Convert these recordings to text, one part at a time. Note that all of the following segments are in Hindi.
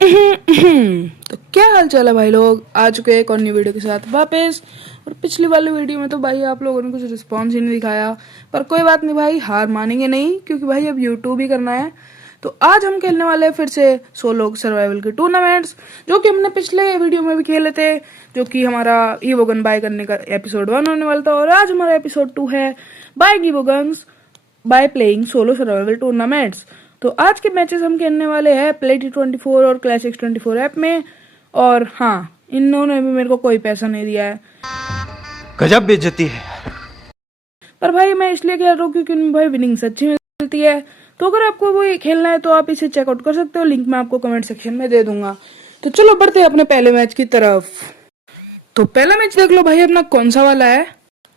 तो क्या हाल चाल है भाई लोग। आ चुके हैं एक और नई वीडियो के साथ वापस। और पिछली वाली वीडियो में तो भाई आप लोगों ने कुछ रिस्पॉन्स ही नहीं दिखाया, पर कोई बात नहीं भाई, हार मानेंगे नहीं क्योंकि भाई अब यूट्यूब ही करना है। तो आज हम खेलने वाले हैं फिर से सोलो सर्वाइवल के टूर्नामेंट्स, जो कि हमने पिछले वीडियो में भी खेले थे, जो कि हमारा ईवोगन बाय करने का एपिसोड 1 होने वाला था। और आज हमारा एपिसोड 2 है buying evo guns by playing solo survival tournaments. तो आज के मैचेस हम खेलने वाले हैं प्ले T24 और क्लैश X24 ऐप में। और हाँ, इन्होंने भी मेरे को कोई पैसा नहीं दिया है। गजब बेइज्जती है। पर भाई मैं इसलिए खेल रहा हूँ क्योंकि उनमें भाई विनिंग सच्ची मिलती है। तो अगर आपको वो खेलना है तो आप इसे चेकआउट कर सकते हो, लिंक मैं आपको कमेंट सेक्शन में दे दूंगा। तो चलो बढ़ते हैं अपने पहले मैच की तरफ। तो पहला मैच देख लो भाई अपना कौन सा वाला है।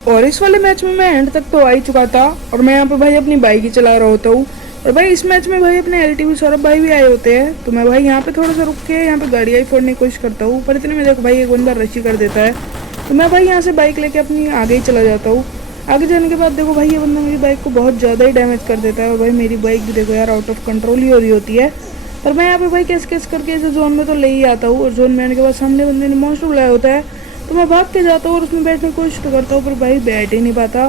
और इस वाले मैच में मैं एंड तक तो आ ही चुका था और मैं यहाँ पे भाई अपनी बाइक ही चला रहा होता हूँ। और भाई इस मैच में भाई अपने LTV सौरभ भाई भी आए होते हैं। तो मैं भाई यहाँ पे थोड़ा सा रुक के यहाँ पे गाड़ियाँ ही फोड़ने की कोशिश करता हूँ, पर इतने में देखो भाई एक बंदा रशी कर देता है। तो मैं भाई यहाँ से बाइक लेके अपनी आगे ही चला जाता हूँ। आगे जाने के बाद देखो भाई ये बंदा मेरी बाइक को बहुत ज़्यादा ही डैमेज कर देता है। और भाई मेरी बाइक भी देखो यार आउट ऑफ कंट्रोल ही हो रही होती है। पर मैं यहाँ पे भाई कैसे कैसे करके इसे जोन में तो ले ही आता हूँ। और जोन में आने के बाद सामने बंदे ने मॉन्स्टर बुलाया होता है, तो मैं भाग के जाता हूँ और उसमें बैठने की कोशिश तो करता हूँ, पर भाई बैठ ही नहीं पाता।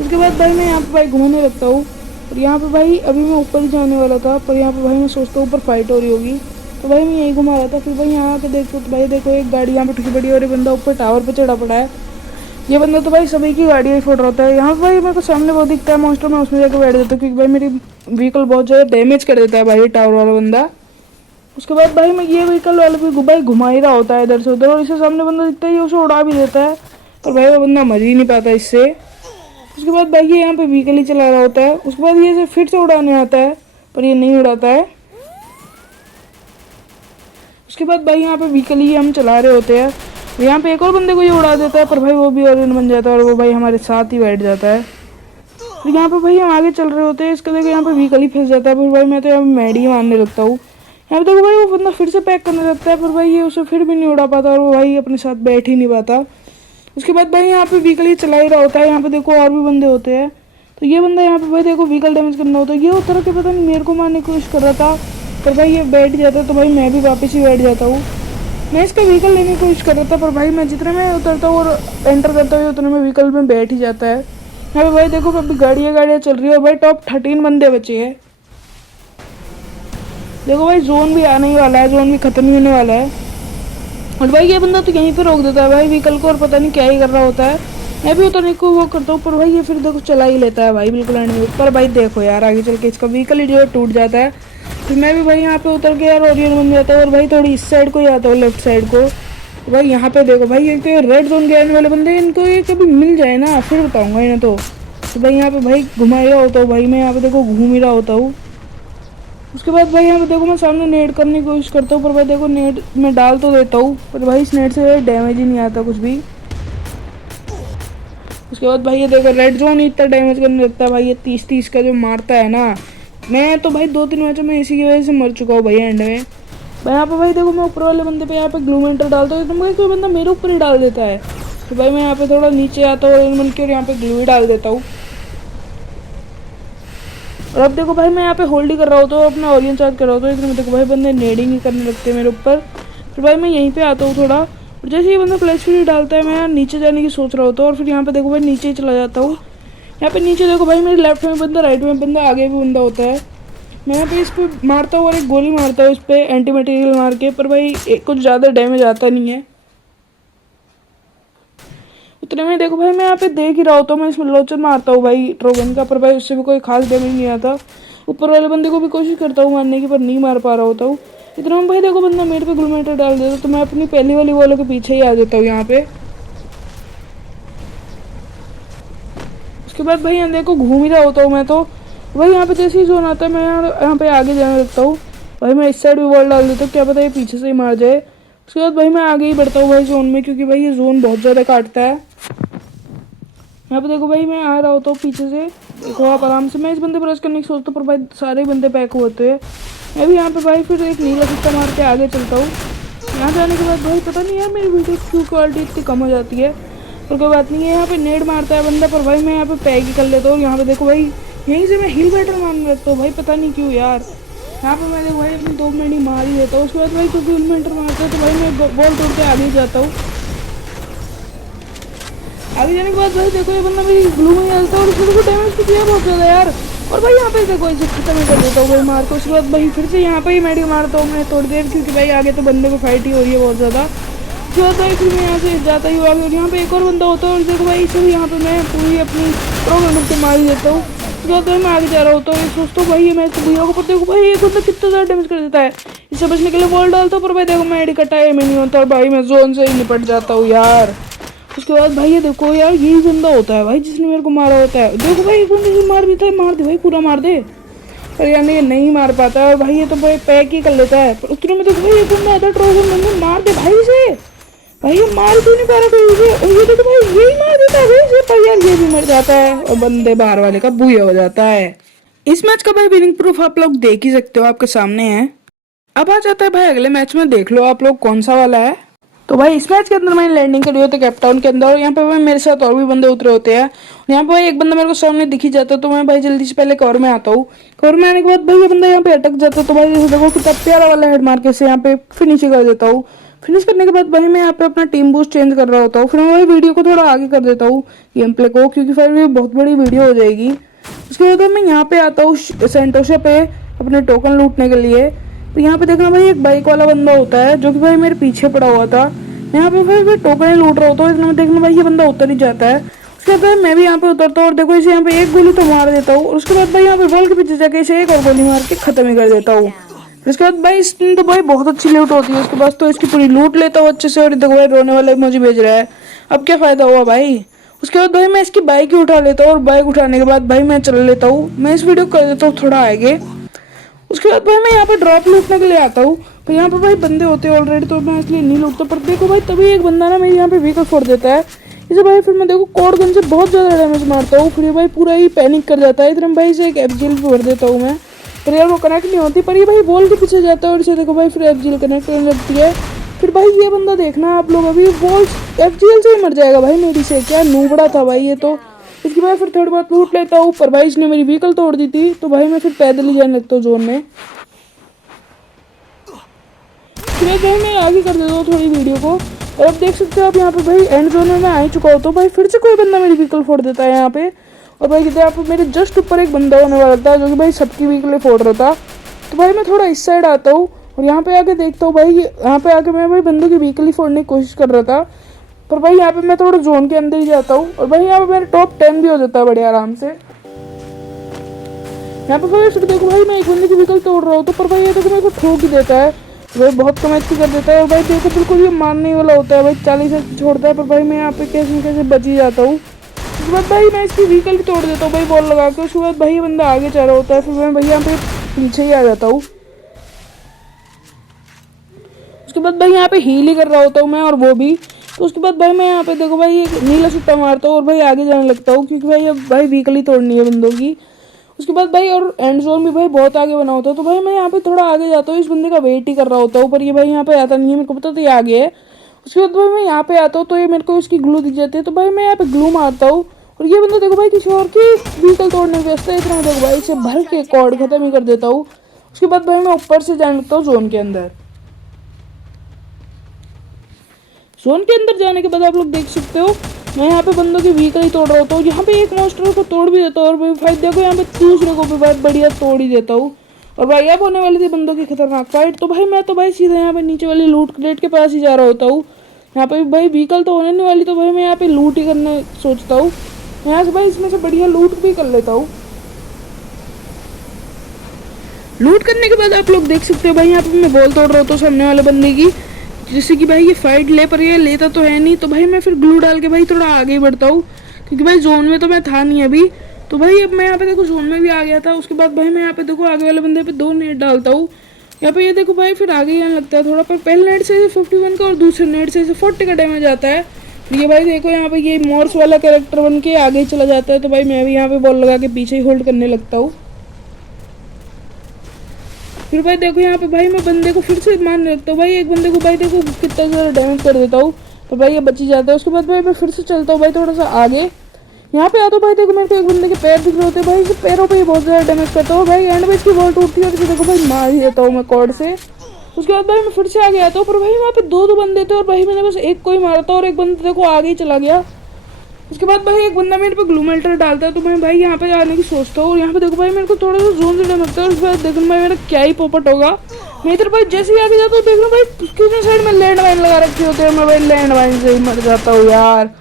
उसके बाद भाई मैं यहाँ पे भाई घूमने लगता हूँ। और यहाँ पे भाई अभी मैं ऊपर ही जाने वाला था, पर यहाँ पे भाई मैं सोचता हूँ ऊपर फाइट हो रही होगी, तो भाई मैं यही घुमा रहा था। फिर भाई यहाँ पे देखो तो भाई देखो एक गाड़ी यहाँ पे ठुकी पड़ी है और ये बंदा ऊपर टावर पे चढ़ा पड़ा है। ये बंदा तो भाई सभी की गाड़ियाँ ही फोड़ रहा होता है। यहाँ पे भाई मेरे को सामने बहुत दिखता है मॉन्स्टर, में उसमें जाकर बैठ जाता हूँ क्योंकि भाई मेरी व्हीकल बहुत ज़्यादा डैमेज कर देता है भाई टावर वाला बंदा। उसके बाद भाई मैं ये व्हीकल वाले भी भाई घुमा ही रहा होता है इधर से उधर, और इसे सामने बंदा दिखता है उसे उड़ा भी देता है, पर भाई वो बंदा मर ही नहीं पाता इससे। उसके बाद भाई ये यहाँ पे व्हीकल ही चला रहा होता है। उसके बाद ये इसे फिर से उड़ाने आता है, पर ये नहीं उड़ाता है। उसके बाद भाई यहाँ पे व्हीकल ही हम चला रहे होते हैं, यहाँ पे एक और बंदे को ये उड़ा देता है, पर भाई वो भी ऑरेंज बन जाता है और वो भाई हमारे साथ ही बैठ जाता है। फिर यहाँ पे भाई हम आगे चल रहे होते हैं, इसके देखो यहाँ पे व्हीकल ही फंस जाता है। फिर भाई मैं तो यहाँ पे मैडी मारने लगता हूँ। यहाँ पे देखो भाई वो बंदा फिर से पैक करने लगता है, पर भाई ये उसे फिर भी नहीं उड़ा पाता और वो भाई अपने साथ बैठ ही नहीं पाता। उसके बाद भाई यहाँ पे व्हीकल ही चला ही रहा होता है। यहाँ पे देखो और भी बंदे होते हैं, तो ये बंदा यहाँ पे भाई देखो व्हीकल डैमेज करना होता है। ये उतर के पता नहीं मेरे को मारने की कोशिश कर रहा था, पर भाई ये बैठ जाता है, तो भाई मैं भी वापस ही बैठ जाता हूँ। मैं इसका व्हीकल लेने की कोशिश कर रहा था, पर भाई मैं जितने में उतरता हूँ और एंटर करता हूँ उतने में व्हीकल में बैठ ही जाता है। यहाँ पे भाई देखो अभी गाड़ियाँ चल रही है और भाई टॉप 13 बंदे बचे हैं। देखो भाई जोन भी आने ही वाला है, जोन भी खत्म ही होने वाला है। और भाई ये बंदा तो यहीं पे रोक देता है भाई व्हीकल को, और पता नहीं क्या ही कर रहा होता है। मैं भी उतरने को वो करता हूँ, पर भाई ये फिर देखो चला ही लेता है भाई बिल्कुल एंड में। पर भाई देखो यार आगे चल के इसका व्हीकल ही जो है टूट जाता है। फिर मैं भी भाई यहाँ पे उतर के यार ओरियन बन जाता है और भाई थोड़ी इस साइड को ही आता हूँ, लेफ्ट साइड को। तो भाई यहाँ पे देखो भाई एक तो रेड जोन के आने वाले बंदे, इनको ये कभी मिल जाए ना फिर बताऊंगा इन्हें। तो भाई यहाँ पे भाई घुमा ही रहा होता हूँ भाई, मैं यहाँ पे देखो घूम ही रहा होता हूँ। उसके बाद भाई यहाँ पे देखो मैं सामने नेट करने की कोशिश करता हूँ, पर भाई देखो नेट मैं डाल तो देता हूँ, पर भाई इस नेट से डैमेज ही नहीं आता कुछ भी। उसके बाद भाई ये देखो रेड जोन ही इतना डैमेज करने लगता है भाई, ये 30-30 का जो मारता है ना। मैं तो भाई 2-3 मैचों में इसी की वजह से मर चुका हूँ भाई एंड में। भाई यहाँ पे भाई देखो मैं ऊपर वाले बंदे पे यहाँ पे ग्लूमेंटर डालता हूँ, तो भाई कोई बंदा मेरे ऊपर ही डाल देता है। तो भाई मैं यहाँ पे थोड़ा नीचे आता हूँ मन के और यहाँ पे ग्लू ही डाल देता हूँ। और अब देखो भाई मैं यहाँ पे होल्ड ही कर रहा होता हूँ, अपना ऑरियन चार्ज कर रहा होता हूँ। इधर देखो भाई बंदे नेडिंग ही करने लगते हैं मेरे ऊपर। फिर भाई मैं यहीं पे आता हूँ थोड़ा, और जैसे ये बंदा फ्लैश फ्री डालता है मैं यहाँ नीचे जाने की सोच रहा होता हूँ, और फिर यहाँ पे देखो भाई नीचे ही चला जाता हूँ। यहाँ पे नीचे देखो भाई मेरे लेफ्ट में बंदा, राइट में बंदा, आगे भी बंदा होता है। मैं यहाँ पे इस पर मारता हूँ और एक गोली मारता हूँ इस पर एंटी मटेरियल मार के, पर भाई कुछ ज़्यादा डैमेज आता नहीं है। उतने में देखो भाई मैं यहाँ पे देख ही रहा होता हूँ, मैं इसमें लोचन मारता हूँ भाई ट्रोगन का, पर भाई उससे भी कोई खास डैमेज नहीं आता। ऊपर वाले बंदे को भी कोशिश करता हूँ मारने की, पर नहीं मार पा रहा होता हूँ। इतना में भाई देखो बंदा मेरे पे ग्लूमेटर डाल देता, तो मैं अपनी पहली वाली वॉलों के पीछे ही आ जाता हूँ यहाँ पे। उसके बाद भाई यहाँ देखो घूम ही रहा होता हूँ मैं तो। भाई यहाँ पे जैसे ही जोन आता है मैं यहाँ पे आगे जाने लगता हूँ। भाई मैं इस साइड भी वॉल डाल देता हूँ, क्या पता ये पीछे से ही मार जाए। उसके बाद भाई मैं आगे ही बढ़ता हूँ भाई जोन में, क्योंकि भाई ये जोन बहुत ज़्यादा काटता है। यहाँ पे देखो भाई मैं आ रहा होता हूँ पीछे से, देखो आप आराम से। मैं इस बंदे पर रश करने की सोचता हूँ, पर भाई सारे बंदे पैक होते हैं। मैं भी यहाँ पे भाई फिर एक नीला सिक्का मार के आगे चलता हूँ। यहाँ जाने के बाद भाई पता नहीं यार मेरी वीडियो की क्वालिटी इतनी कम हो जाती है, पर कोई बात नहीं है। यहाँ पे नेड मारता है बंदा, पर भाई मैं यहाँ पे पैक ही कर लेता हूँ। यहाँ पे देखो भाई यहीं से मैं हिल बैटर मारने लगता हूँ भाई, पता नहीं क्यों यार। यहाँ पे मैं देखो भाई अपनी 2 मिनट ही मार ही देता हूँ। उसके बाद भाई क्योंकि उनमें एंटर मारता है तो भाई मैं बॉल तोड़ के आगे ही जाता हूँ। आगे जाने के बाद भाई देखो ये बंदा मेरी ग्लू में डालता है और उसको डैमेज भी दिया बहुत ज़्यादा यार। और भाई यहाँ पे देखो इसे खत्म ही कर देता हूँ भाई मार को। उसके बाद भाई फिर से यहाँ पे ही मेडी मारता हूँ मैं थोड़ी देर, क्योंकि भाई आगे तो बंदे को फाइट ही हो रही है बहुत ज़्यादा। उसके बाद भाई फिर मैं यहाँ से जाता ही आगे और यहाँ पे एक और बंदा होता है और देखो भाई इसे भी यहाँ पे मैं पूरी अपनी प्रो गन से मार ही देता हूँ। उसके बाद भाई मैं आगे जा रहा होता हूँ, सोचता हूँ भाई ये मैं भैया को, पर देखो भाई एक बंदा कितना ज़्यादा डैमेज कर देता है। इससे बचने के लिए वॉल डालता हूँ पर भाई देखो मैं एडी कटा है नहीं होता और भाई मैं जोन से ही निपट जाता हूँ यार। उसके बाद भाई ये देखो यार यही बंदा होता है भाई जिसने मेरे को मारा होता है। देखो भाई एक बंदे से मार देता है, मार दे भाई पूरा मार दे, पर यार ये नहीं मार पाता है भाई, ये तो भाई पैक ही कर लेता है। पर उतने में देखो भाई एक बंदा आता है ट्रोजन बंदा, मार दे भाई इसे, भाई ये मार क्यों नहीं पा रहा कोई इसे, और ये देखो भाई यही मार देता है भाई इसे, पर यार ये भी मर जाता है और बंदे बाहर वाले का बुया हो जाता है। इस मैच का भाई विनिंग प्रूफ आप लोग देख ही सकते हो, आपके सामने है। अब आ जाता है भाई अगले मैच में, देख लो आप लोग कौन सा वाला है। तो भाई इस मैच के अंदर मैंने लैंडिंग करी होती है कैपटाउन के अंदर और यहाँ पे भाई मेरे साथ और भी बंदे उतरे होते हैं। यहाँ पे भाई एक बंदा मेरे को सामने दिख ही जाता है तो मैं भाई जल्दी से पहले कवर में आता हूँ। कवर में आने के बाद भाई ये बंदा यहाँ पे अटक जाता है तो भाई जैसे देखो कितना प्यारा वाला हेड मार के से यहाँ पे फिनिश कर देता हूँ। फिनिश करने के बाद भाई मैं यहाँ पे अपना टीम बूस्ट चेंज कर रहा होता हूँ। फिर मैं भाई वीडियो को थोड़ा आगे कर देता हूँ गेम प्ले को, क्योंकि फिर ये बहुत बड़ी वीडियो हो जाएगी। उसके बाद मैं यहाँ पे आता हूँ सेंटोशा पे अपने टोकन लूटने के लिए। तो यहाँ पे देखना भाई एक बाइक वाला बंदा होता है जो कि भाई मेरे पीछे पड़ा हुआ था। यहाँ पे भाई टोकन लूट रहा होता है, इसमें देखना भाई ये बंदा उतर ही जाता है। उसके बाद मैं भी यहाँ पे उतरता हूँ और देखो इसे यहाँ पे एक गोली तो मार देता हूँ और उसके बाद भाई यहाँ पे वॉल के पीछे जाके इसे एक और गोली मार के खत्म ही कर देता हूँ। उसके बाद भाई इसमें तो भाई बहुत अच्छी लूट होती है उसके बाद, तो इसकी पूरी लूट लेता हूँ अच्छे से। और देखो भाई रोने वाला मुझे भेज रहा है, अब क्या फायदा हुआ भाई। उसके बाद भाई मैं इसकी बाइक ही उठा लेता हूँ और बाइक उठाने के बाद भाई मैं चल लेता हूँ। मैं इस वीडियो को कर देता हूँ थोड़ा आगे। उसके बाद भाई मैं यहाँ पे ड्रॉप लूटने के लिए आता हूँ, तो यहाँ पे भाई बंदे होते हैं ऑलरेडी तो मैं इसलिए नहीं लूटता। पर देखो भाई तभी एक बंदा ना मेरे यहाँ पे व्हीकल फोड़ देता है इसे भाई। फिर मैं देखो कोड गन से बहुत ज़्यादा डैमेज मारता हूँ, फिर ये भाई पूरा ही पैनिक कर जाता है। इधर भाई इसे एक एफजीएल पे भर देता हूँ मैं, पर यार वो कनेक्ट नहीं होती, पर ये भाई वॉल के पीछे जाता है और इसे देखो भाई फिर एफजीएल कनेक्ट होने लगती है। फिर भाई ये बंदा देखना आप लोग अभी वॉल एफजीएल से ही मर जाएगा भाई मेरी से, क्या नूबड़ा था भाई ये तो। इसके बाद फिर थोड़ी बहुत लूट लेता हूँ, पर भाई इसने मेरी व्हीकल तोड़ दी थी तो भाई मैं फिर पैदल ही जाने लगता हूँ जोन में। फिर भाई मैं आगे कर देता हूँ थोड़ी वीडियो को और अब देख सकते हो आप यहाँ पे भाई एंड जोन में मैं आ चुका हूँ। तो भाई फिर से कोई बंदा मेरी व्हीकल फोड़ देता है यहाँ पे, और भाई कहते हैं आप मेरे जस्ट ऊपर एक बंदा होने वाला था जो कि भाई सबकी व्हीकल फोड़ रहा था। तो भाई मैं थोड़ा इस साइड आता हूँ और यहाँ पे आके देखता हूँ भाई, यहाँ पे आके मैं भाई बंदों की व्हीकल ही फोड़ने की कोशिश कर रहा था। पर भाई यहाँ पे मैं थोड़ा जोन के अंदर ही जाता हूँ और भाई यहाँ पे मेरा टॉप 10 भी हो जाता है बड़े आराम से। यहाँ पे भाई फिर देखो भाई मैं एक बंदे की व्हीकल तोड़ रहा हूँ तो पर भाई ये देखो मेरे को ठोक ही देता है भाई, बहुत कम एचपी कर देता है। और भाई देखो बिल्कुल ये मारने वाला होता है भाई, 40 एचपी छोड़ता है, पर भाई मैं यहाँ पे कैसे न कैसे बच ही जाता हूँ। उसके बाद भाई मैं इसकी व्हीकल भी तोड़ देता हूँ भाई बॉल लगा के। उसके बाद भाई ये बंदा आगे जा रहा होता है, फिर मैं भाई यहाँ पे पीछे ही आ जाता हूँ। उसके बाद भाई यहाँ पे हील ही कर रहा होता हूँ मैं और वो भी। तो उसके बाद भाई मैं यहाँ पे देखो भाई एक नीला सुट्टा मारता हूँ और भाई आगे जाने लगता हूँ, क्योंकि भाई अब भाई व्हीकल ही तोड़नी है बंदों की। उसके बाद भाई और एंड जोन भी भाई बहुत आगे बना होता है, तो भाई मैं यहाँ पे थोड़ा आगे जाता हूँ, इस बंदे का वेट ही कर रहा होता हूँ, पर ये भाई यहाँ पे आता नहीं है, मेरे को पता तो ये आगे है। उसके बाद भाई मैं यहाँ पे आता हूँ तो ये मेरे को उसकी ग्लू दिख जाती है, तो भाई मैं यहाँ पे ग्लू मारता हूँ और ये बंदा देखो भाई किसी और की व्हीकल तोड़ने के व्यस्त है। इतना देखो भाई इसे भर के कॉर्ड खत्म ही कर देता हूँ। उसके बाद भाई मैं ऊपर से जाने लगता हूँ जोन के अंदर। जोन के अंदर जाने के बाद आप लोग देख सकते हो मैं यहाँ पे बंदों की व्हीकल ही तोड़ रहा होता हूँ। यहाँ पे एक मॉन्स्टर को तोड़ भी देता हूँ और भाई फाइट देखो यहाँ पे दूसरे को भी बहुत बढ़िया तोड़ ही देता हूँ। और भाई अब होने वाली थी बंदों की खतरनाक फाइट, तो भाई मैं तो भाई सीधा यहाँ पे नीचे वाली लूट क्रेट के पास ही जा रहा होता हूँ। यहाँ पे भाई व्हीकल तो होने नहीं वाली, तो भाई मैं यहाँ पे लूट ही करने सोचता हूँ। यहाँ से भाई इसमें से बढ़िया लूट भी कर लेता हूँ। लूट करने के बाद आप लोग देख सकते हो भाई यहाँ पे मैं बॉल तोड़ रहा होता हूँ सामने वाले बंदे की, जिससे कि भाई ये फाइट ले, पर ये लेता तो है नहीं। तो भाई मैं फिर ग्लू डाल के भाई थोड़ा आगे ही बढ़ता हूँ, क्योंकि भाई जोन में तो मैं था नहीं अभी। तो भाई अब मैं यहाँ पे देखो जोन में भी आ गया था। उसके बाद भाई मैं यहाँ पे देखो आगे वाले बंदे पे 2 नेट डालता हूँ। यहाँ पे ये देखो भाई फिर आगे ही आने लगता है थोड़ा, पर पहले नेट से 51 का और दूसरे नेट से 40 का डैमेज आता है। ये भाई देखो यहाँ पे ये मॉर्स वाला कैरेक्टर बन के आगे ही चला जाता है, तो भाई मैं भी यहाँ पे बॉल लगा के पीछे ही होल्ड करने लगता हूँ। फिर भाई देखो यहाँ पे भाई मैं बंदे को फिर से मारने लगता हूँ। भाई एक बंदे को भाई देखो कितना ज़्यादा डैमेज कर देता हूँ, तो भाई ये बच ही जाता है। उसके बाद भाई मैं फिर से चलता हूँ भाई थोड़ा सा आगे। यहाँ पे आ तो भाई देखो मेरे को एक बंदे के पैर दिख रहे होते हैं भाई, इसे पैरों पे ही बहुत ज्यादा डैमेज करता हूँ भाई। एंड में इसकी बॉल टूटती है और इसे देखो भाई मार ही देता हूँ मैं कॉर्ड से। उसके बाद भाई मैं फिर से आगे आता हूँ, पर भाई वहाँ पे दो बंदे थे और भाई मैंने बस एक को ही मारा था और एक बंदा देखो आगे ही चला गया। उसके बाद भाई एक बंदा मेरे पे ग्लू मेल्टर डालता है, तो मैं भाई यहाँ पे आने की सोचता हूँ और यहाँ पे देखो भाई मेरे को थोड़ा सा जोन से डर लगता है। उसके बाद देखो भाई मेरा क्या ही पोपट होगा। मैं इधर भाई जैसे ही आगे जाता हूँ देख रहा हूँ भाई किसी साइड में लैंड माइन लगा रखे होते हैं, मैं भाई लैंड माइन से ही मर जाता हूँ यार।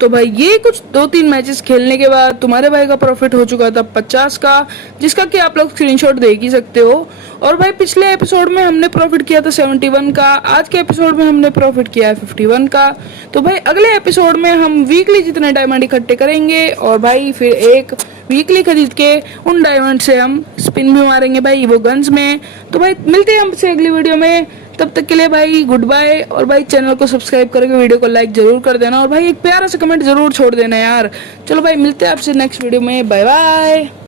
तो भाई ये कुछ 2-3 मैचेस खेलने के बाद तुम्हारे भाई का प्रॉफिट हो चुका था 50 का, जिसका कि आप लोग स्क्रीनशॉट देख ही सकते हो। और भाई पिछले एपिसोड में हमने प्रॉफिट किया था 71 का, आज के एपिसोड में हमने प्रॉफिट किया है 51 का। तो भाई अगले एपिसोड में हम वीकली जितने डायमंड इकट्ठे करेंगे और भाई फिर एक वीकली खरीद के उन डायमंड से हम स्पिन भी मारेंगे भाई वो गन्स में। तो भाई मिलते हैं हमसे अगली वीडियो में, तब तक के लिए भाई गुड बाय। और भाई चैनल को सब्सक्राइब करके वीडियो को लाइक जरूर कर देना और भाई एक प्यारा सा कमेंट जरूर छोड़ देना यार। चलो भाई मिलते हैं आपसे नेक्स्ट वीडियो में, बाय बाय।